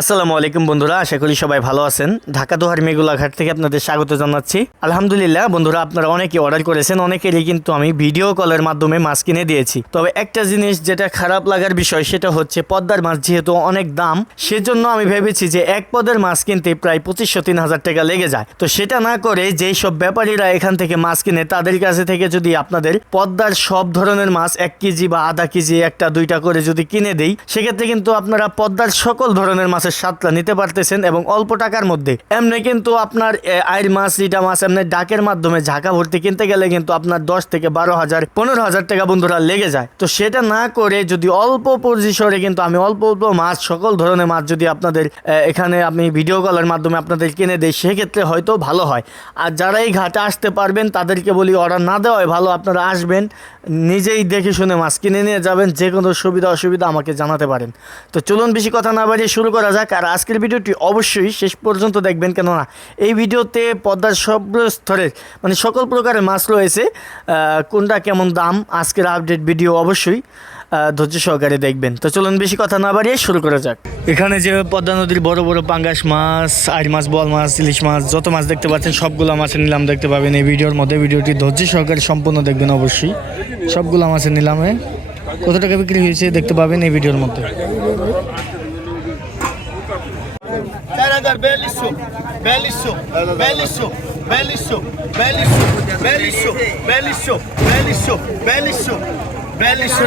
আসসালামু আলাইকুম বন্ধুরা, আশা করি সবাই ভালো আছেন। ঢাকা দোহার মেগুলা ঘাট থেকে আপনাদের স্বাগত জানাচ্ছি। আলহামদুলিল্লাহ বন্ধুরা, আপনারা অনেকে অর্ডার করেছেন, অনেকেরই কিন্তু আমি ভিডিও কলের মাধ্যমে মাছ কিনে দিয়েছি। তবে একটা জিনিস যেটা খারাপ লাগার বিষয়, সেটা হচ্ছে পদ্মার মাছ যেহেতু অনেক দাম, সেজন্য আমি ভেবেছি যে এক পদের মাছ কিনতে প্রায় পঁচিশশো, তিন হাজার টাকা লেগে যায়। তো সেটা না করে যেই সব ব্যাপারীরা এখান থেকে মাছ কিনে, তাদের কাছে থেকে যদি আপনাদের পদ্মার সব ধরনের মাছ, এক কেজি বা আধা কেজি, একটা, দুইটা করে যদি কিনে দেই, সেক্ষেত্রে কিন্তু আপনারা পদ্মার সকল ধরনের মাছের স্বাদটা নিতে পারতেছেন এবং অল্প টাকার মধ্যে। এমনি কিন্তু আপনার এ, আইর মাছ রিটা মাছ এমনি ডাকের মাধ্যমে ঝাঁকা ভর্তি কিনতে গেলে কিন্তু আপনার দশ থেকে বারো হাজার পনেরো হাজার টাকা বন্ধুরা লেগে যায়। তো সেটা না করে যদি অল্প পরিসরে কিন্তু আমি অল্প অল্প মাছ সকল ধরনের মাছ যদি আপনাদের এখানে আমি ভিডিও কলের মাধ্যমে আপনাদের কিনে দেই সেক্ষেত্রে হয়তো ভালো হয়। আর যারা এই ঘাটে আসতে পারবেন তাদেরকে বলি অর্ডার না দেওয়াই ভালো আপনারা আসবেন নিজেই দেখে শুনে মাছ কিনে নিয়ে যাবেন যে কোনো সুবিধা অসুবিধা আমাকে জানাতে পারেন। তো চলুন বেশি কথা না বাড়িয়ে শুরু করা যাক, আর আজকের ভিডিওটি অবশ্যই শেষ পর্যন্ত দেখবেন, কেননা এই ভিডিওতে পদ্মার সব স্তরের মানে সকল প্রকারের মাছ রয়েছে। কোনটা কেমন দাম, আজকের আপডেট ভিডিও অবশ্যই ধৈর্য সহকারে দেখবেন। তো চলুন বেশি কথা না বাড়িয়ে শুরু করা যাক। এখানে যে পদ্মা নদীর বড় বড় পাঙ্গাস মাছ, আড় মাছ, বল মাছ, ইলিশ মাছ, যত মাছ দেখতে পাচ্ছেন, সবগুলো মাছের নিলাম দেখতে পাবেন এই ভিডিওর মধ্যে। ভিডিওটি ধৈর্য সহকারে সম্পূর্ণ দেখবেন অবশ্যই। সবগুলো মাছের নিলামে কত টাকা বিক্রি হয়েছে দেখতে পাবেন এই ভিডিওর মধ্যে। হাজার বিয়াল্লিশশো বিয়াল্লিশশো বিয়াল্লিশশো বিয়াল্লিশশো বিয়াল্লিশশো বিয়াল্লিশশো বিয়াল্লিশশো বিয়াল্লিশশো বিয়াল্লিশশো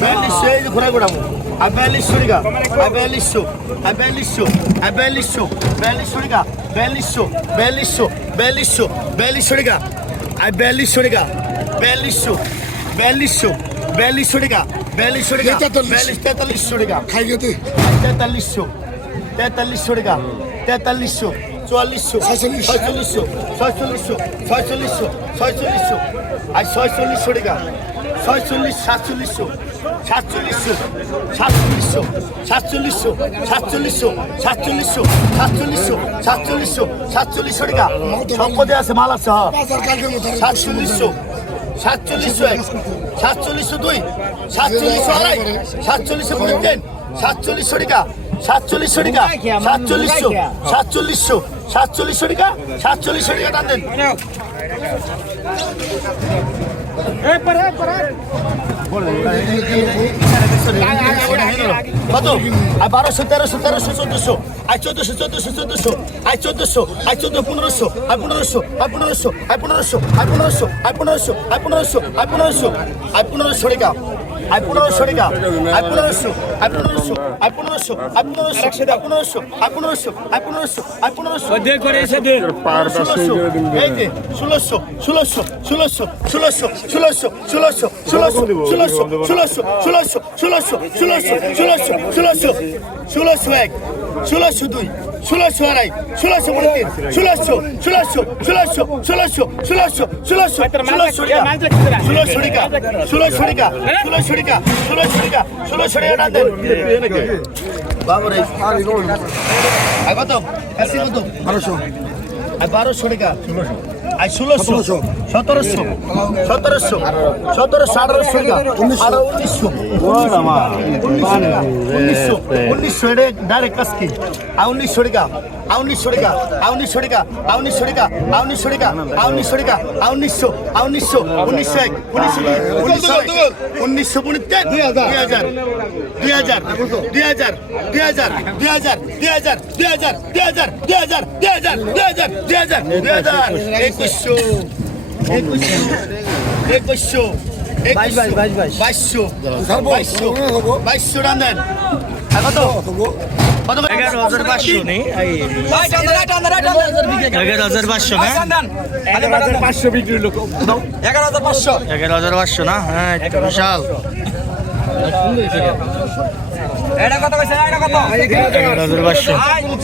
বিয়াল্লিশশো এই যে ঘোরা ঘোরাবো আর বিয়াল্লিশশো টাকা আর বিয়াল্লিশশো আর বিয়াল্লিশশো আর বিয়াল্লিশশো বিয়াল্লিশশো টাকা বিয়াল্লিশশো বিয়াল্লিশশো বিয়াল্লিশশো বিয়াল্লিশশো টাকা আর বিয়াল্লিশশো টাকা বিয়াল্লিশশো বিয়াল্লিশশো বিয়াল্লিশশো টাকা বিয়াল্লিশশো টাকা বিয়াল্লিশ তেতাল্লিশশো টাকা খাই গেতে তেতাল্লিশশো তেতাল্লিশশো টাকা। তেতাল্লিশশো চুয়াল্লিশশো ছয়চল্লিশ। ছয়চল্লিশশো ছয়চল্লিশশো ছয়চল্লিশশো ছয়চল্লিশশো। আর ছয়চল্লিশশো টাকা ছয়চল্লিশ সাতচল্লিশশো সাতচল্লিশশো সাতচল্লিশশো সাতচল্লিশশো সাতচল্লিশশো সাতচল্লিশশো সাতচল্লিশশো সাতচল্লিশশো সাতচল্লিশশো টাকা। সম্পদে আছে মাল আছে হ্যাঁ। সাতচল্লিশশো সাতচল্লিশশো এক সাতচল্লিশশো দুই সাতচল্লিশশো আড়াই সাতচল্লিশশো তিন সাতচল্লিশশো টাকা। সাতচল্লিশশো টাকা সাতচল্লিশশো সাতচল্লিশশো সাতচল্লিশশো টাকা সাতচল্লিশশো টাকা টান দেন। কত? আর বারোশো তেরোশো তেরোশো চোদ্দশো আর চোদ্দশো চোদ্দশো চোদ্দশো আর চোদ্দশো আর চোদ্দ পনেরোশো আর পনেরোশো আর পনেরোশো আর পনেরোশো আর পনেরোশো আর পনেরোশো আর পনেরোশো আর পনেরোশো আর পনেরোশো টাকা। আর পনেরোশো টাকা আর পনেরোশো আর পনেরোশো আর পনেরোশো আর পনেরোশো আর পনেরোশো আর পনেরোশো আর পনেরোশো আর পনেরোশো ষোলোশো এই যে ষোলোশো ষোলোশো ষোলোশো ষোলোশো ষোলোশো ষোলোশো ষোলোশো ষোলোশো ষোলোশো ষোলোশো ষোলোশো ষোলোশো ষোলোশো ষোলোশো ষোলোশো এক ষোলোশো দুই ষোলোশো আড়াই ষোলোশো তিন ষোলোশো ষোলোশো ষোলোশো ষোলোশো ষোলোশো ষোলোশো ষোলোশো ষোলোশো টিকা ষোলোশো টিকা ষোলোশো টিকা ষোলোশো টিকা ষোলোশো টিকা না দেন। বাবরে কত? কত? বারোশো। বারোশো টাকা। আর ষোলোশো সতেরোশো সতেরোশো সতেরোশো আঠারোশো আর উনিশশো। উনিশশো উনিশশো এটা ডাইরেক্ট কাজকি আর উনিশশো টাকা আর উনিশশো টাকা আর উনিশশো টাকা আর উনিশশো টাকা আর উনিশশো টাকা আর উনিশশো টাকা আর উনিশশো আর উনিশশো উনিশশো এক উনিশশো দুই, উনিশশো এক, উনিশশো পঁচিশ দুই হাজার দুই হাজার দুই হাজার দুই হাজার দুই হাজার দুই হাজার দুই হাজার দুই হাজার দুই হাজার দুই হাজার দুই হাজার দুই হাজার দুই হাজার। একুশশো একুশশো একুশশো বাইশশো বাইশশো বাইশশো রান দেন। কত কত এগারো হাজার পাঁচশো নেই এই এগারো হাজার পাঁচশো না এগারো হাজার পাঁচশো এগারো হাজার পাঁচশো। না? হ্যাঁ বিশাল। এটা কত কইছে? এটা কত?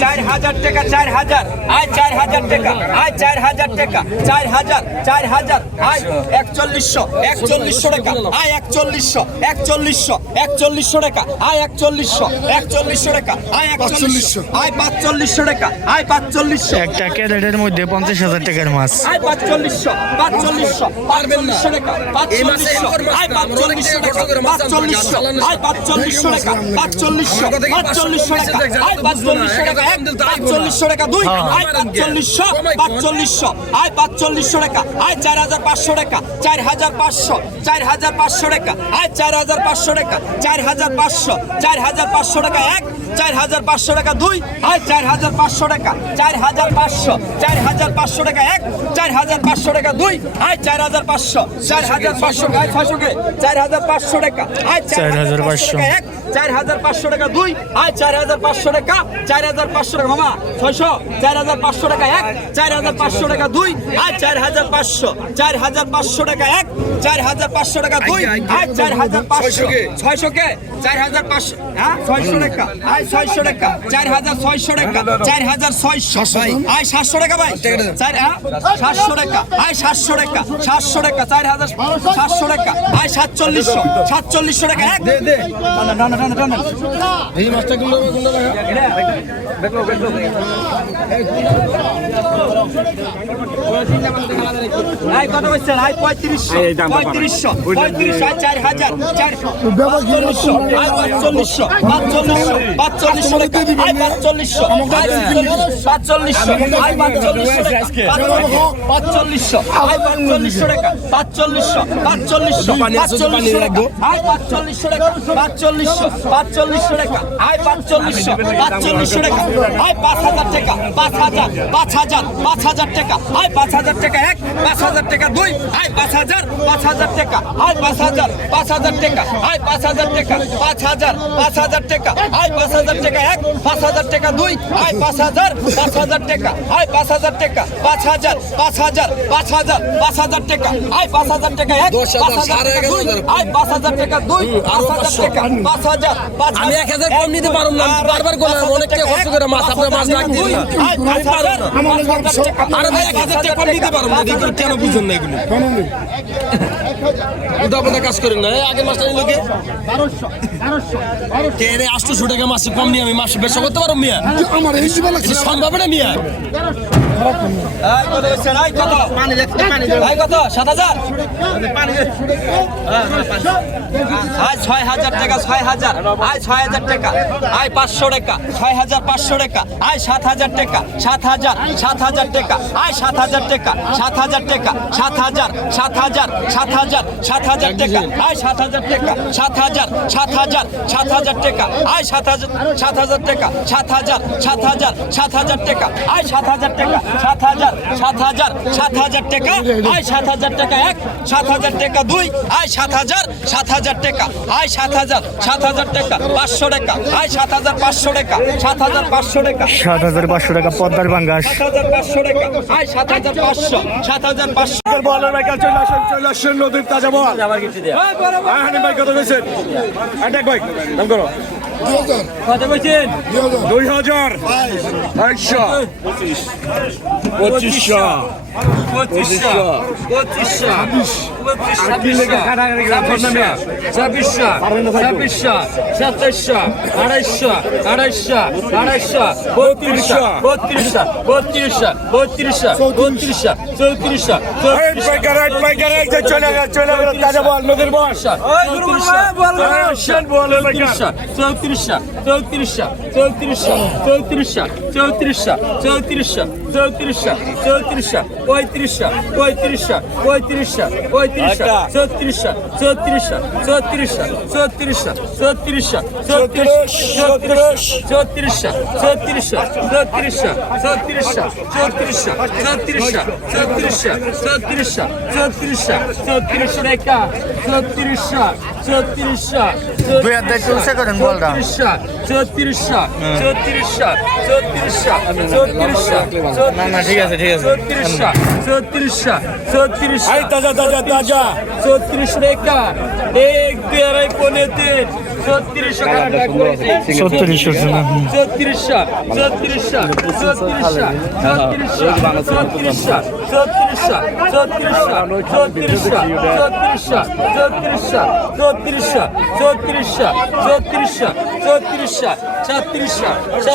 চার হাজার টাকা চার হাজার। আয় চার হাজার টাকা আয় চার হাজার টাকা। চার হাজার চার হাজার। আয় একচল্লিশশো একচল্লিশশো টাকা। আয় একচল্লিশশো একচল্লিশশো একচল্লিশশো টাকা। আয় একচল্লিশশো একচল্লিশশো টাকা। আয় একচল্লিশশো আয় পাঁচচল্লিশশো টাকা। আয় পাঁচচল্লিশশো। একটা ক্যারেটের মধ্যে পঞ্চাশ হাজার টাকার মাছ। আয় পাঁচচল্লিশশো পাঁচচল্লিশশো পাঁচচল্লিশশো টাকা পাঁচচল্লিশশো আয় পাঁচচল্লিশশো টাকা পাঁচচল্লিশশো আয় পাঁচচল্লিশশো টাকা পাঁচচল্লিশশো পাঁচচল্লিশশো টাকা আয় পাঁচচল্লিশশো টাকা এক পাঁচচল্লিশশো টাকা দুই আয় পাঁচচল্লিশশো পাঁচচল্লিশশো আয় পাঁচচল্লিশশো টাকা আয় চার হাজার পাঁচশো টাকা চার হাজার পাঁচশো চার হাজার পাঁচশো টাকা আয় চার হাজার পাঁচশো টাকা চার হাজার পাঁচশো চার হাজার পাঁচশো টাকা এক চার হাজার পাঁচশো টাকা দুই আয় চার হাজার পাঁচশো টাকা চার হাজার পাঁচশো চার হাজার পাঁচশো টাকা এক চার হাজার পাঁচশো টাকা দুই আয় চার হাজার পাঁচশো চার হাজার পাঁচশো আয় ছয়শো চার হাজার পাঁচশো টাকা আয় চার হাজার পাঁচশো টাকা এক চার হাজার পাঁচশো টাকা দুই আয় চার হাজার পাঁচশো টাকা চার হাজার পাঁচশো টাকা মামা ছয়শো চার হাজার পাঁচশো টাকা এক চার হাজার পাঁচশো টাকা দুই আয় চার হাজার পাঁচশো চার হাজার পাঁচশো টাকা এক চার হাজার পাঁচশো টাকা দুই আয় চার হাজার পাঁচশো ছয়শো কে? চার হাজার পাঁচশো হ্যাঁ? ছয়শো টাকা আয় ছয়শো টাকা চার হাজার ছয়শো টাকা চার হাজার ছয়শো আয় সাতশো টাকা ভাই। চার হ্যাঁ? সাতশো টাকা আয় সাতশো টাকা সাতশো টাকা চার হাজার সাতশো টাকা আয় সাতচল্লিশশো সাতচল্লিশশো টাকা এক। না না এই মাছটা গুলো গুলো পাঁচচল্লিশশো। পাঁচচল্লিশশো টাকা। আই পাঁচচল্লিশশো পাঁচচল্লিশশো টাকা। আই পাঁচ হাজার টাকা পাঁচ হাজার পাঁচ হাজার পাঁচ হাজার টাকা। আই পাঁচ হাজার টাকা এক পাঁচ হাজার টাকা দুই আই পাঁচ হাজার পাঁচ হাজার টাকা। আই পাঁচ হাজার পাঁচ হাজার টাকা। আই পাঁচ হাজার টাকা পাঁচ হাজার পাঁচ হাজার টাকা। আই পাঁচ হাজার টাকা এক পাঁচ হাজার টাকা দুই আই পাঁচ হাজার পাঁচ হাজার টাকা। আই পাঁচ হাজার টাকা পাঁচ হাজার পাঁচ হাজার পাঁচ হাজার পাঁচ হাজার টাকা আই পাঁচ হাজার টাকা এক পাঁচ হাজার টাকা দুই আই পাঁচ হাজার টাকা দুই পাঁচ হাজার টাকা পাঁচ হাজার পাঁচ আমি এক হাজার কম নিতে পারব না, বারবার বললাম, অনেক টাকা খরচ করে মাছ, আপনার মাছ দিন আরে ভাই এক হাজার টাকা কম নিতে পারব না। দেখুন কেন বুঝুন না এগুলো? উদাপদা কাজ করেন না। আগের মাছটা নিলে কে কে রে আটশোশো টাকা মাসে কম নিয়ে আমি মাসে ব্যবসা করতে পারব মিয়া? আমার এই সম্ভব না মিয়া? ছয় হাজার টাকা ছয় হাজার। আই ছয় হাজার টাকা আই পাঁচশো টাকা ছয় হাজার পাঁচশো টাকা আই সাত হাজার টাকা সাত হাজার সাত হাজার টাকা আই সাত হাজার টাকা সাত হাজার টাকা সাত হাজার সাত হাজার সাত হাজার সাত হাজার টাকা আই সাত হাজার টাকা সাত হাজার সাত হাজার সাত হাজার টাকা আই সাত হাজার সাত হাজার টাকা সাত হাজার সাত হাজার সাত হাজার টাকা আই সাত হাজার টাকা সাত হাজার সাত হাজার সাত হাজার টাকা আয় সাত হাজার টাকা এক সাত হাজার টাকা দুই আয় সাত হাজার সাত হাজার টাকা আয় সাত হাজার সাত হাজার টাকা পাঁচশো টাকা। আয় সাত হাজার পাঁচশো টাকা সাত হাজার পাঁচশো টাকা। সাত হাজার পাঁচশো টাকা পদ্মার বাঙ্গাস সাত হাজার পাঁচশো টাকা। আয় সাত হাজার পাঁচশো সাত হাজার পাঁচশো। বলের ভাই কাছে চলে আসেন চলে আসেন নদীর তাজা বল। হ্যাঁ ভাই কত কইছেন অ্যাটাক ভাই নাম করো। কত বলছেন? দুই হাজার। একশো। পঁচিশশো। পঁচিশশো। পঁচিশশো। ছাব্বিশশো ছাব্বিশশো সাতাইশশো আড়াইশশো আড়াইশশো আড়াইশশো বত্রিশশো বত্রিশশো বত্রিশশো বত্রিশশো বত্রিশশো চৌত্রিশশো চৌত্রিশশো চৌত্রিশশো চৌত্রিশশো চৌত্রিশশো চৌত্রিশশো চৌত্রিশশো চৌত্রিশশো চৌত্রিশশো পঁয়ত্রিশশো পঁয়ত্রিশশো পঁয়ত্রিশশো পঁয়ত্রিশশো চৌত্রিশশো চৌত্রিশশো চৌত্রিশশো চৌত্রিশশো চৌত্রিশশো চৌত্রিশশো চৌত্রিশশো চৌত্রিশশো চৌত্রিশশো চৌত্রিশশো চৌত্রিশশো চৌত্রিশশো চৌত্রিশশো চৌত্রিশশো চৌত্রিশশো চৌত্রিশশো রেখা চৌত্রিশশো চৌত্রিশশো দুই হাত একটু উঁচা করেন বলটা। চৌত্রিশশো চৌত্রিশশো চৌত্রিশশো চৌত্রিশশো না, না, ঠিক আছে, ঠিক আছে। চৌত্রিশশো চৌত্রিশশো চৌত্রিশশো তাজা তাজা তাজা চৌত্রিশ রেখা এক ছত্রিশশো টাকা ছত্রিশশো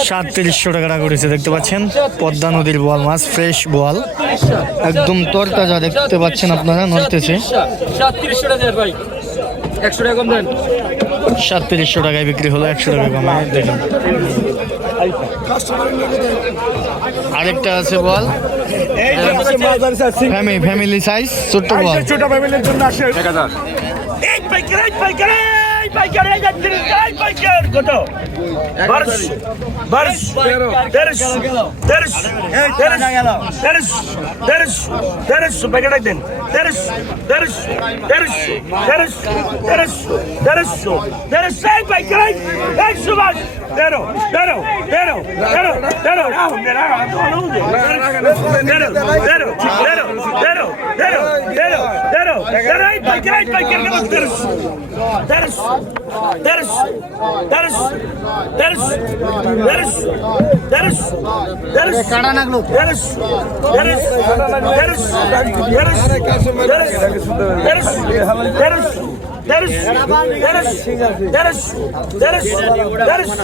সাতত্রিশশো টাকা করেছে দেখতে পাচ্ছেন? পদ্মা নদীর বোয়াল মাছ ফ্রেশ বোয়াল একদম তরতাজা দেখতে পাচ্ছেন আপনারা নড়তেছে। সাতত্রিশশো টাকা ভাই একশো টাকা কম দেন। সাতত্রিশশো টাকায় বিক্রি হলো একশো টাকা কমায় দেখুন আরেকটা আছে বল। ফ্যামিলি ফ্যামিলি সাইজ ছোট্ট বল। ছোট ফ্যামিলির জন্য আসে। এক পাইকার এই পাইকার এই যাচ্ছে এই পাইকার কত বারোশ বারোশ তেরোশো তেরোশো তেরোশো তেরোশো তেরোশো পাইকার দেন তেরোশো তেরোশো তেরোশো তেরোশো তেরোশো তেরোশো তেরোশো এই পাইকার এই সুভাষ তেরো তেরো তেরো তেরো তেরো তেরো তেরো তেরো তেরো তেরো তেরো তেরো তেরো তেরো এই পাইকার এই পাইকার কেন তেরোশো তেরোশো তেরোশো তেরোশো তেরোশো তেরোশো তেরোশো তেরোশো কাটা নাগলো তেরোশো তেরোশো তেরোশো তেরোশো তেরোশো তেরোশো Deriz, deriz, deriz, deriz, deriz, derikka,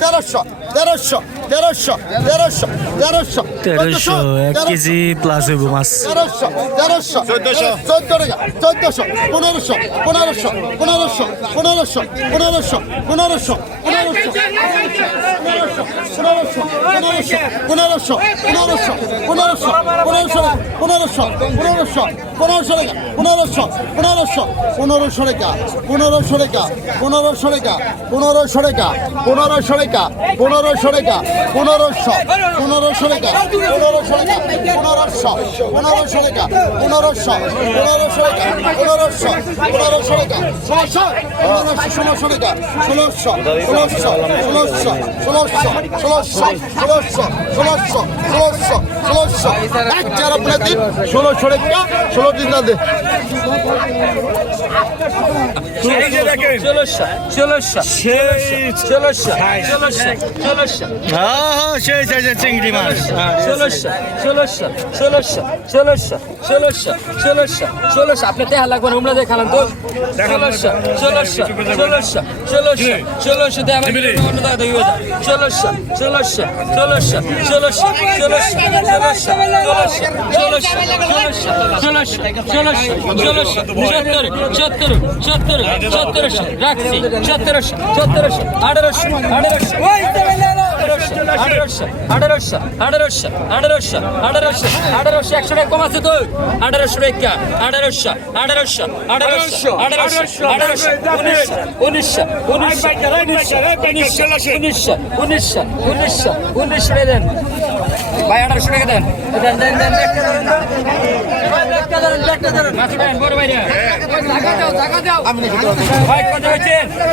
তেরোশো তেরোশো তেরোশো তেরোশো তেরোশো তেরোশো এক কেজি প্লাস হইব মাছ তেরোশো তেরোশো চোদ্দশো চোদ্দ টাকা চোদ্দশো পনেরোশো পনেরোশো পনেরোশো পনেরোশো পনেরোশো পনেরোশো পনেরোশো পনেরোশো পনেরোশো পনেরোশো পনেরোশো পনেরোশো পনেরোশো পনেরোশো পনেরোশো পনেরোশো টাকা পনেরোশো পনেরোশো টাকা পনেরোশো টাকা পনেরোশো টাকা পনেরোশো টাকা পনেরোশো টাকা পনেরোশো টাকা পনেরোশো পনেরোশো টাকা পনেরোশো পনেরোশো টাকা পনেরোশো পনেরোশো টাকা ষোলোশো পনেরোশো ষোলোশো টাকা ষোলোশো ষোলোশো ষোলোশো ষোলোশো ষোলোশো ষোলোশো ষোলোশো ষোলোশো ষোলোশো এক চার আপনার দিন ষোলো ষোলো ষোলো দিন ষোলোশো ষোলোশো ষোলোশো ষোলোশো ষোলোশো হ্যাঁ চিংড়ি মাছ ষোলোশো ষোলোশো ষোলোশো ষোলোশো ষোলোশো ষোলোশো ষোলোশো আপনি দেখা লাগবে না উমরা দেখালাম তো ষোলোশো ষোলোশো ষোলোশো ষোলোশো ষোলোশো আমার জায়গায় দেখবে ষোলোশো ষোলোশো ষোলোশো ষোলোশো ষোলোশো ষোলোশো ষোলোশো ষোলোশো ষোলোশো ষোলোশো সত্তর সত্তর সত্তরশো রাখছি সত্তরশো সত্তরশো আঠারোশো আঠারোশো আঠারোশো আঠারোশো আঠারোশো আঠারোশো আঠারোশো আঠারোশো একশো টাকা কম আছে তো আঠারোশো টাকা আঠারোশো আঠারোশো আঠারোশো আঠারোশো আঠারোশো উনিশশো উনিশশো উনিশশো উনিশশো উনিশশো উনিশশো উনিশশো দেন ভাই আঠারোশো টাকা দেন দেন দেন দেন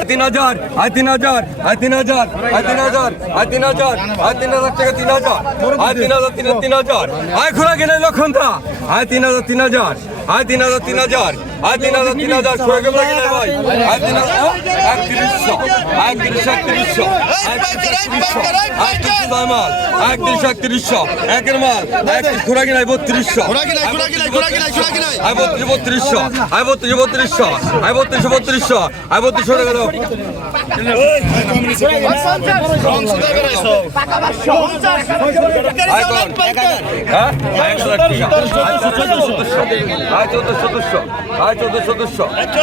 তিন হাজার আর তিন হাজার আর তিন হাজার আর তিন হাজার আর তিন হাজার আর তিন হাজার টাকা তিন হাজার আর তিন হাজার তিন তিন হাজার আয় খোলা কিনে লক্ষণ থা আয় তিন হাজার তিন হাজার আয় তিন হাজার তিন হাজার আর তিন হাজার তিন হাজার ছয় কেমন লাগে ভাই আর তিন হাজার এক তিরিশশো এক তিরিশ এক তিরিশশো একশো তিরিশশো এক তিরিশ নয় এক তিরিশ এক একের মাল এক খোরাকি নাই বত্রিশশো আই বত্রিশ বত্রিশশো আই বত্রিশ বত্রিশশো আই বত্রিশ বত্রিশশো আই বত্রিশশো টাকা দাও আয় চোদ্দশো আয় চোদ্দ সদস্য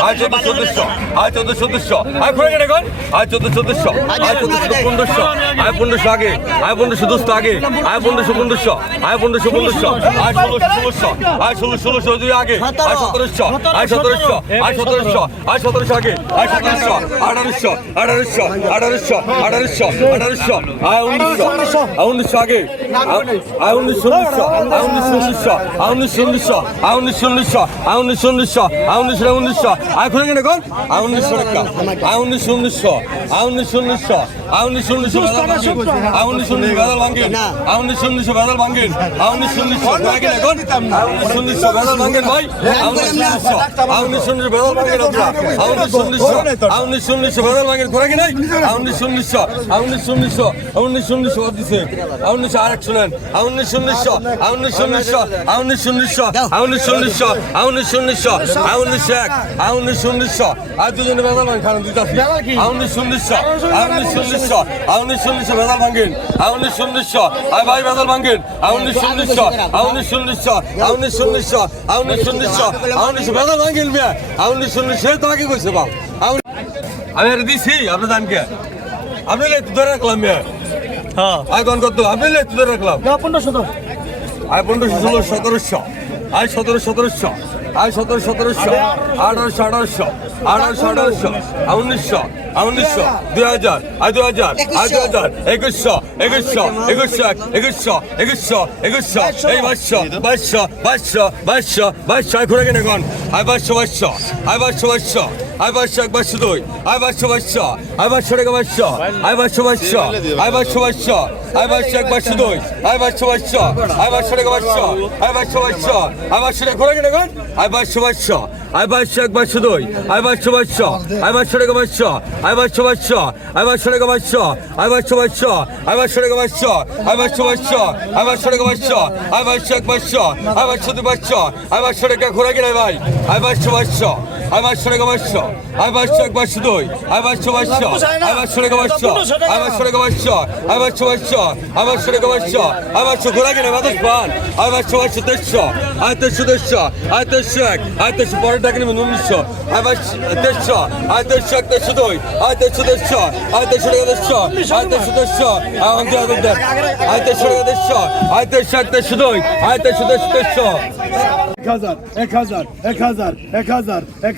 আয় চোদ্দ সদস্য আয় চোদ্দ সদস্য। আয় খুলে গেলে কোন আয় চোদ্দ সদস্য আয় চোদ্দ পনেরোশো আয় পনেরোশো আগে আয় পনেরোশো দোস্ত আগে আয় পনেরোশো পনেরোশো আয় পনেরোশো পনেরোশো আয় ষোলোশো ষোলোশো আয় ষোলো ষোলোশো দুই আগে আয় সতেরোশো আয় সতেরোশো আয় সতেরোশো আয় সতেরোশো আগে আয় সতেরোশো আঠারোশো আঠারোশো আঠারোশো আঠারোশো আঠারোশো আয় উনিশশো আয় উনিশশো আগে আয় উনিশশো উনিশশো আয় উনিশশো উনিশশো আয় উনিশশো উনিশশো আয় উনিশশো উনিশশো আয় উনিশশো উনিশশো আয় উনিশশো। উনিশশো আয় খুলে গেলে কোন? আয় উনিশশো টাকা। আয় উনিশশো। উনিশশো আয় উনিশশো উনিশশো। আউনি শুনলিশো বেদাল ভাঙ্গিন আউনি শুনলিশো বেদাল ভাঙ্গিন আউনি শুনলিশো বেদাল ভাঙ্গিন আউনি শুনলিশো ভাঙ্গিন এখন আউনি শুনলিশো বেদাল ভাঙ্গিন ভাই আউনি শুনলিশো আউনি শুনলিশো বেদাল ভাঙ্গিন আউনি শুনলিশো আউনি শুনলিশো বেদাল ভাঙ্গিন ঘোরা কি নাই আউনি শুনলিশো আউনি শুনলিশো আউনি শুনলিশো দিছে আউনি আরেক শুনেন আউনি শুনলিশো আউনি শুনলিশো আউনি শুনলিশো আউনি শুনলিশো আউনি শুনলিশো আউনি শেখ আউনি শুনলিশো আর দুজনে বেদাল ভাঙ্গিন খান দিতাছি আউনি শুনলিশো আউনি শুনলিশো চল্লিশশো আউনিশ চল্লিশশো ভেজাল ভাঙ্গিন আউনিশ চল্লিশশো আই ভাই ভেজাল ভাঙ্গিন আউনিশ চল্লিশশো আউনিশ চল্লিশশো আউনিশ চল্লিশশো আউনিশ চল্লিশশো আউনিশ ভেজাল ভাঙ্গিন মিয়া। আউনিশ চল্লিশশো তোমাকে কইছে বাপ। আমি আর দিছি আপনার দামকে আপনি লেতু ধরে রাখলাম মিয়া। হ্যাঁ। আই কন করতো আপনি লেতু ধরে রাখলাম। পনেরোশো তো আই পনেরোশো ষোলো সতেরোশো। আই সতেরো সতেরোশো। আই সতেরো সতেরোশো। আঠারোশো আঠারোশো। আঠারোশো আঠারোশো উনিশশো উনিশশো দুই হাজার আয় দুই হাজার আয় দুই হাজার একুশশো একুশশো একুশশো এক একুশশো একুশশো একুশশো এই বাইশশো বাইশশো বাইশশো বাইশশো বাইশশো আয় ঘুরে কিনে কোন আয় বাইশশো বাইশশো আয় বাইশশো বাইশশো আয় বাইশশো এক বাইশশো দুই আয় বাইশশো বাইশশো আয় বাইশশো টাকা বাইশশো আয় বাইশশো বাইশশো আয় বাইশশো বাইশশো আয় বাইশশো এক বাইশশো দুই আয় বাইশশো বাইশশো আয় বাইশশো টাকা বাইশশো আয় বাইশশো বাইশশো আয় বাইশশো টাকা ঘোরা কিনে কোন আয় বাইশশো বাইশশো আয় বাইশশো এক বাইশশো দুই আয় বাইশশো বাইশশো আয় বাইশশো টাকা বাইশশো আয় বাইশশো বাইশশো আয় বাইশশো টাকা বাইশশো আয় বাইশশো বাইশশো আয় বাইশশো টাকা বাইশশো আয় বাইশশো বাইশশো আয় বাইশশো টাকা বাইশশো আয় বাইশশো এক বাইশশো আয় বাইশশো দুই বাইশশো আয় বাইশশো টাকা ঘোরা গেলে ভাই আয় বাইশশো বাইশশো আবাসরেক অবশ্য আবাসক বাস দুই আবাস অবশ্য আবাসরেক অবশ্য আবাসরেক অবশ্য আবাস অবশ্য আবাসরেক অবশ্য আবাস ঘোরা কিনে বাতাস পান আবাস অবশ্য দেশ আয়তস্য দেশ আয়তস্য এক আয়তস্য পরটা কিনে উনিশশো আবাস দেশ আয়তস্য এক দেশ দুই আয়তস্য দেশ আয়তস্য রেখা দেশ আয়তস্য দেশ আয়তস্য রেখা দেশ আয়তস্য এক দেশ দুই আয়তস্য দেশ দেশ এক হাজার এক হাজার এক হাজার এক হাজার এক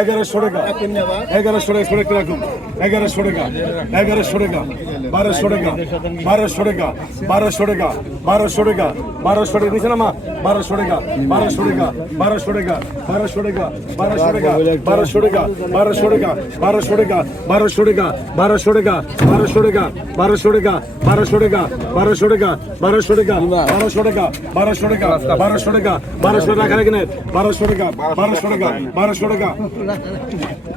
এগারোশো টাকা। এগারোশো টাকা করে রাখুন এগারোশো টাকা। এগারোশো টাকা, বারোশো টাকা বারোশো টাকা বারোশো টাকা বারোশো টাকা বারোশো টাকা। নিচে নামা। বারোশো টাকা বারোশো টাকা বারোশো টাকা বারোশো টাকা বারোশো টাকা বারোশো টাকা বারোশো টাকা বারোশো টাকা বারোশো টাকা বারোশো টাকা বারোশো টাকা বারোশো টাকা বারোশো টাকা বারোশো টাকা বারোশো টাকা বারোশো টাকা বারোশো টাকা বারোশো টাকা বারোশো টাকা রাখেন বারোশো টাকা বারোশো টাকা বারোশো টাকা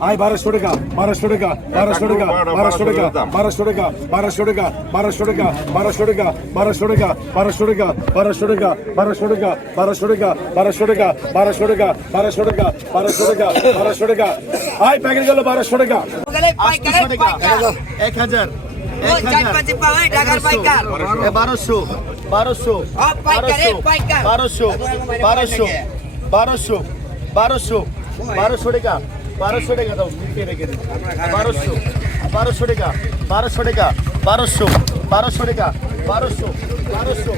আয় বারোশো টাকা বারোশো টাকা বারোশো টাকা বারোশো টাকা বারোশো টাকা বারোশো টাকা বারোশো টাকা বারোশো টাকা বারোশো টাকা বারোশো টাকা বারোশো টাকা বারোশো টাকা বারোশো টাকা বারোশো টাকা বারোশো টাকা বারোশো টাকা বারোশো টাকা বারোশো টাকা আয় প্যাকেট গেল বারোশো টাকা এক হাজার বারোশো বারোশো বারোশো বারোশো বারোশো বারোশো টাকা বারোশো টাকা দাও লিখে রেখে দিন বারোশো বারোশো টাকা বারোশো টাকা বারোশো বারোশো টাকা বারোশো বারোশো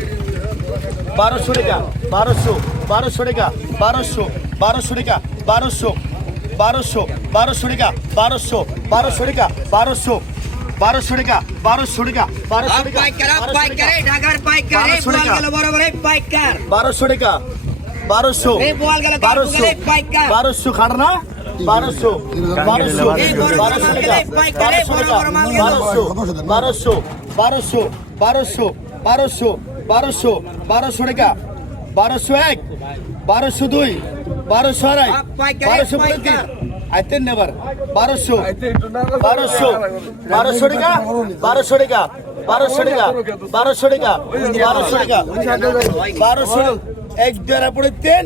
বারোশো টাকা বারোশো বারোশো টাকা বারোশো বারোশো টাকা বারোশো বারোশো বারোশো টাকা বারোশো বারোশো টাকা বারোশো বারোশো টাকা বারোশো টাকা বারোশো টাকা বারোশো টাকা বারোশো টাকা বারোশো বারোশো বারোশো খাট না বারোশো বারোশো বারোশো টাকা বারোশো টাকা বারোশো বারোশো বারোশো বারোশো বারোশো বারোশো বারোশো টাকা বারোশো এক বারোশো দুই বারোশো আড়াই বারোশো পঁয়ত্রিশ আইতেন নেবার বারোশো বারোশো বারোশো টাকা বারোশো টাকা বারোশো টাকা বারোশো টাকা বারোশো টাকা বারোশো এক দেড় পড়ে তিন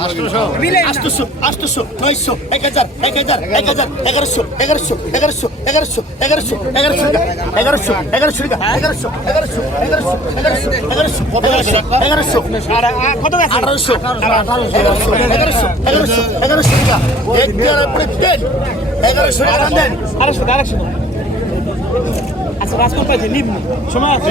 আটশো আটশো নয়শো এক হাজার এক হাজার এক হাজার এগারোশো এগারোশো এগারোশো এগারোশো এগারোশো এগারোশো এগারোশো এগারোশো এগারোশো এগারোশো এগারোশো এগারোশো এগারোশো এগারোশো কত আঠারোশো এগারোশো এগারোশো এগারোশো এগারোশো টাকা এগারোশো টাকা দেন আড়াইশো আড়াইশো আচ্ছা রাজকোট পাইছে নিবনি সময় আছে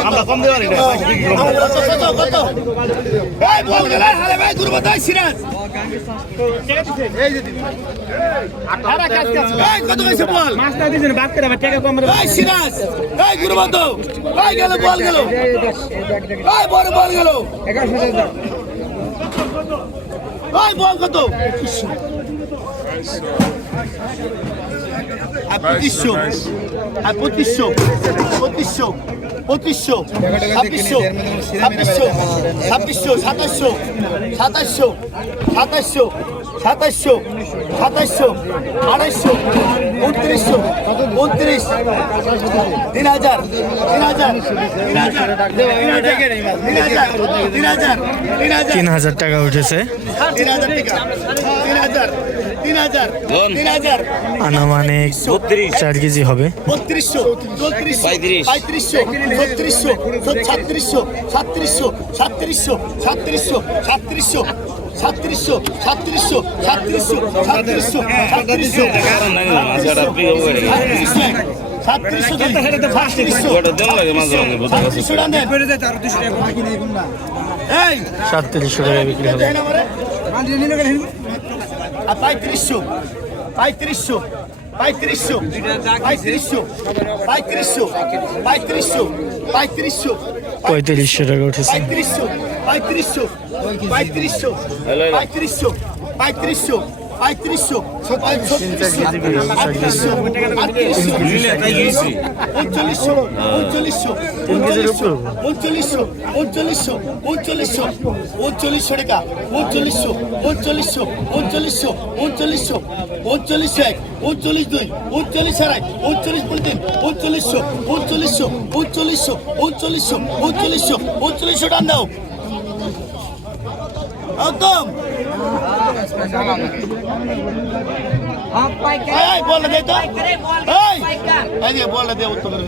আমরা কম দেওয়ারি হ্যাঁ। ভাই দুর্বতাই সিরাজ। কত হয়েছে বল? সিরাজ। এই গুরুবন্ধ গেল বল গেল। বড় বল গেল। বল কত? আর পঁচিশশো আর পঁচিশশো পঁচিশশো পঁচিশশো ছাব্বিশশো ছাব্বিশশো ছাব্বিশশো সাতাশশো সাতাশশো সাতাশশো সাতাশশো সাতাশশো আড়াইশো উনত্রিশশো উনত্রিশ তিন হাজার তিন হাজার তিন হাজার তিন হাজার টাকা উঠেছে। তিন হাজার তিন হাজার তিন হাজার তিন হাজার। চার কেজি হবে। বত্রিশশো পঁয়ত্রিশশো ছত্রিশশো সাতত্রিশশো সাতত্রিশশো সাতত্রিশশো সাতত্রিশশো সাতত্রিশশো সাতত্রিশশো সাতত্রিশশো সাতত্রিশশো সাতত্রিশশো সাতত্রিশশো। সাতত্রিশশো। টাকা বিক্রি হবে। মানে? পঁয়ত্রিশশো পঁয়ত্রিশশো। পঁয়ত্রিশশো পঁয়ত্রিশশো পঁয়ত্রিশশো পঁয়ত্রিশশো পঁয়ত্রিশশো পঁয়ত্রিশশো টাকা উঠেছে। পঁয়ত্রিশশো পঁয়ত্রিশশো পঁয়ত্রিশশো পঁয়ত্রিশশো পঁয়ত্রিশশো পঁয়ত্রিশশো উনচল্লিশশো উনচল্লিশশো উনচল্লিশশো উনচল্লিশশো উনচল্লিশশো উনচল্লিশশো উনচল্লিশশো টাকা উনচল্লিশশো উনচল্লিশশো উনচল্লিশশো উনচল্লিশশো উনচল্লিশশো এক উনচল্লিশ দুই উনচল্লিশ আড়াই উনচল্লিশ তিন উনচল্লিশশো উনচল্লিশশো উনচল্লিশশো উনচল্লিশশো উনচল্লিশশো উনচল্লিশশো টান দাও একদম। এই বলটা দে তো। এই। এই দে বলটা দে উত্তম রে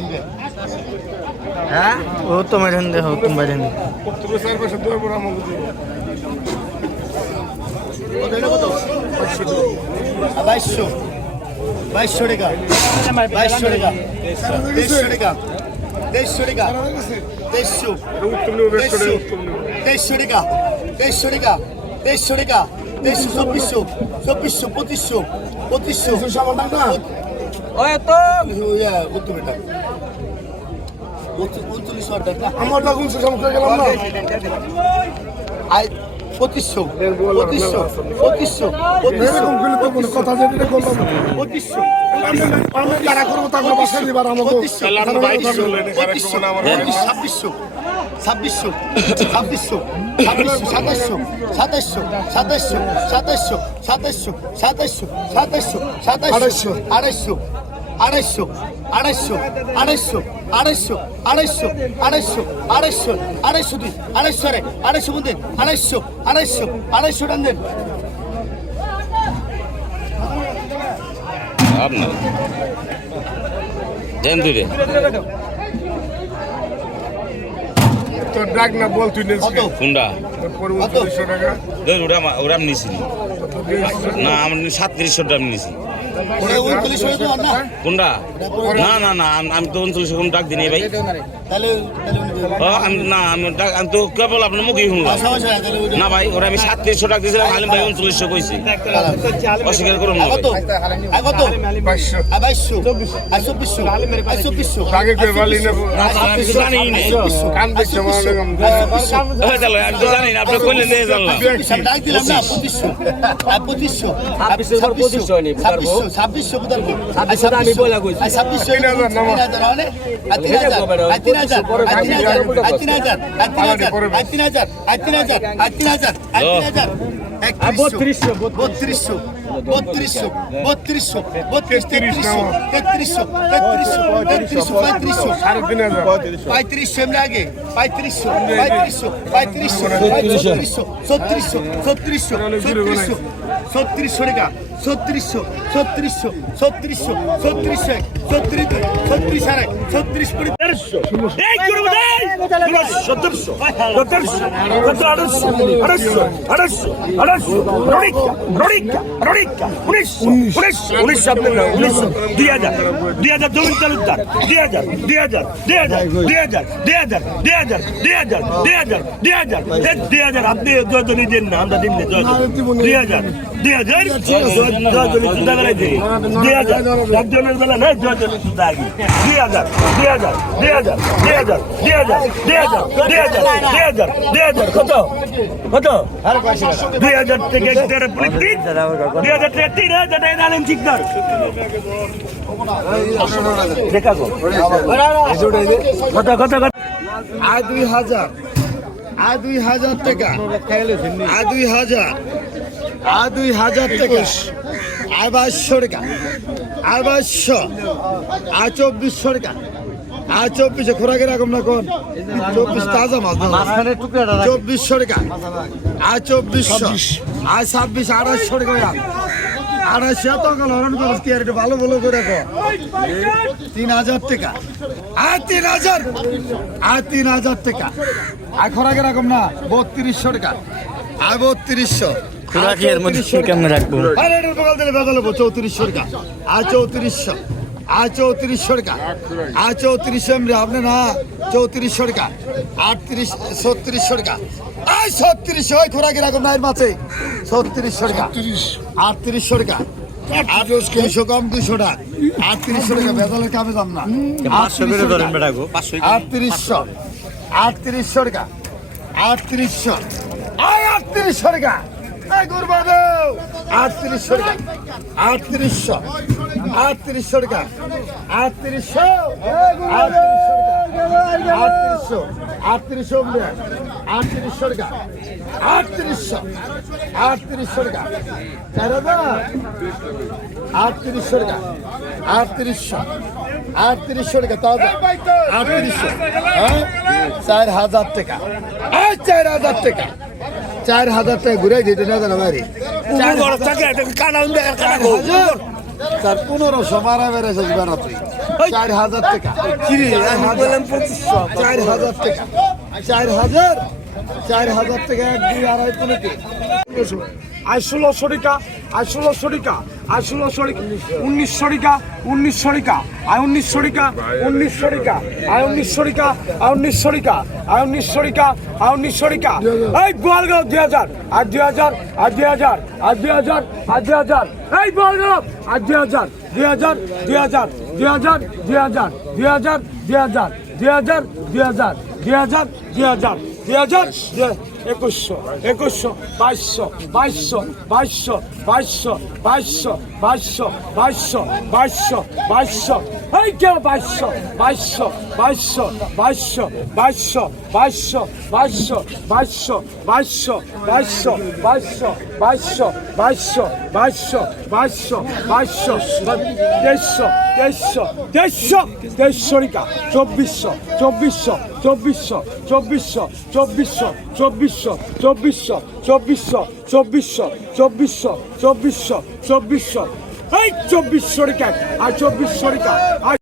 হ্যাঁ? দে। উত্তম দে উত্তম স্যার কষ্ট দূর বড় আমাকে দে বাইশশো। বাইশশো টাকা। বাইশশো টাকা। তেইশশো টাকা। তেইশশো টাকা। তেইশশো তেইশশো টাকা তেইশশো টাকা তেইশশো চব্বিশশো চব্বিশশো পঁচিশশো পঁচিশশো পঁচিশশো পঁচিশশো পঁচিশশো পঁচিশশো ছাব্বিশশো ছাব্বিশশো ছাব্বিশশো সাতাশশো সাতাশশো সাতাশশো সাতাশশো সাতাশশো সাতাশশো সাতাশশো সাতাশশো, আড়াইশো আড়াইশো আড়াইশো আড়াইশো আড়াইশো আড়াইশো আড়াইশো আড়াইশো আড়াইশো দুই, আড়াইশো আড়াই, আড়াইশো মধ্যে, আড়াইশো আড়াইশো আড়াইশো টান দেন। আপনার। দেন দুইটা। তোর ডাক না বল তুই কত? কোনটা ওরা ওরা নিছি না আমার সাতত্রিশশো টাকা নিছি না? না না আমি তো উনচল্লিশ ডাক দিই ভাই। না আমি তো কেবল আপনার মুখেই শুনলাম। না ভাই ওরা আমি সাতত্রিশশো ডাক দিয়েছিলাম হালিম ভাই উনচল্লিশশো কইছি। অস্বীকার করুন জানি না। আপনি করলেন জানলাম। ছাব্বিশশো গো। ছাব্বিশশো তিন হাজার। তিন হাজার? আর তিন হাজার, তিন হাজার, তিন হাজার, তিন হাজার, তিন হাজার, তিন হাজার, তিন হাজার। একত্রিশশো, বত্রিশশো, বত্রিশশো, বত্রিশশো, বত্রিশ, তেত্রিশশো, তেত্রিশশো, তেত্রিশশো, তেত্রিশশো, পঁয়ত্রিশশো, পঁয়ত্রিশশো। এমনি আগে। পঁয়ত্রিশশো পঁয়ত্রিশশো পঁয়ত্রিশশো ছত্রিশশো ছত্রিশশো ছত্রিশশো ছত্রিশশো ছত্রিশশো টাকা। ছত্রিশশো ছত্রিশশো ছত্রিশশো ছত্রিশশো এক ছত্রিশ দুই ছত্রিশ আর এক ছত্রিশ কুড়ি দুই হাজার দুই হাজার জমিন তালুকদার দুই হাজার দুই হাজার দুই হাজার দুই হাজার দুই হাজার দুই হাজার দুই হাজার দুই হাজার দুই হাজার দুই হাজার আপনি দিন না আমরা দিন দুই হাজার দুই হাজার জয়জনী সুদা বেলায় দিই হাজার একজনের বেলা নেই আগে দুই হাজার দুই হাজার দুই হাজার দুই হাজার দুই হাজার দুই হাজার দুই হাজার দুই হাজার দুই হাজার দুই আয় দুই হাজার। আয় দুই হাজার টাকা। আয় দুই হাজার। আয় দুই হাজার টাকা। আয় বাইশশো টাকা। আয় বাইশশো আয় চব্বিশশো টাকা। আয় চব্বিশশো খোরাকের রকম না কোন? চব্বিশ তাজা মাছ চব্বিশশো টাকা। আয় চব্বিশশো আয় ছাব্বিশ আড়াইশো টাকা আড়াইশো হরণ করস আর একটু ভালো ভালো করে তিন হাজার টাকা। আর তিন হাজার। আর তিন হাজার টাকা। আর খোরাকের না বত্রিশশো টাকা। আর বত্রিশশো। খোরাকি এর মধ্যে কেমনে রাখব? আরে এটার বগল দিলে বেদা নেব চৌত্রিশশো টাকা আর চৌত্রিশশো আর চৌত্রিশশো টাকা আর চৌত্রিশশো এমনি আপনি না চৌত্রিশশো টাকা আটত্রিশ ছত্রিশশো টাকা আর ছত্রিশশো ওই খোরাকি রাখুন না এর মাঝে ছত্রিশশো টাকা আটত্রিশশো টাকা আটত্রিশশো কম দুইশো টাকা। আটত্রিশশো টাকা বেদালের কামে দাম না। আটত্রিশশো আটত্রিশশো আটত্রিশশো টাকা আটত্রিশশো আটত্রিশশো। টাকা এই গুরবাদু আটত্রিশশো আটত্রিশশো। আটত্রিশশো টাকা। আটত্রিশশো। আটত্রিশশো আটত্রিশশো। আটত্রিশশো টাকা। আটত্রিশশো। আটত্রিশশো টাকা। হাজার। আটত্রিশশো টাকা। আটত্রিশশো। আটত্রিশশো টাকা, তাও আটত্রিশশো। হ্যাঁ? চার হাজার টাকা। এই চার হাজার টাকা। চার হাজার টাকা ঘুরে দিতে না কেন বাড়ি চার পনেরোশো বারো বেড়েছে বেড়াতে চার হাজার টাকা। চার হাজার টাকা। চার হাজার? চার হাজার টাকা এক দুই আড়াই পনেরো আয় ষোলোশো টাকা আয় ষোলোশো টাকা উনিশশো টাকা উনিশশো টাকা আয় উনিশশো টাকা উনিশশো টাকা আয় উনিশশো টাকা আয় উনিশশো টাকা আয় উনিশশো টাকা আয় উনিশশো টাকা এই গোয়ালগাঁও দুই হাজার আর দুই হাজার আর দুই হাজার আর দুই হাজার আর দুই হাজার এই গোয়ালগাঁও আর দুই হাজার দুই হাজার দুই হাজার দুই হাজার দুই হাজার দুই হাজার দুই হাজার দুই হাজার দুই হাজার দুই হাজার দুই হাজার দুই হাজার একুশশো একুশশো বাইশশো বাইশশো বাইশশো বাইশশো বাইশশো বাইশশো বাইশশো বাইশশো বাইশশো এই কেউ বাইশশো বাইশশো বাইশশো বাইশশো বাইশশো বাইশশো বাইশশো বাইশশো বাইশশো বাইশশো বাইশশো বাইশশো বাইশশো বাইশশো বাইশশো বাইশশো তেইশশো তেইশশো তেইশশো তেইশশো চব্বিশশো চব্বিশশো চব্বিশশো চব্বিশশো চব্বিশশো চব্বিশশো চব্বিশশো চব্বিশশো চব্বিশশো চব্বিশশো চব্বিশশো চব্বিশশো। এই চব্বিশশো রিকা আর চব্বিশশো রিকা আর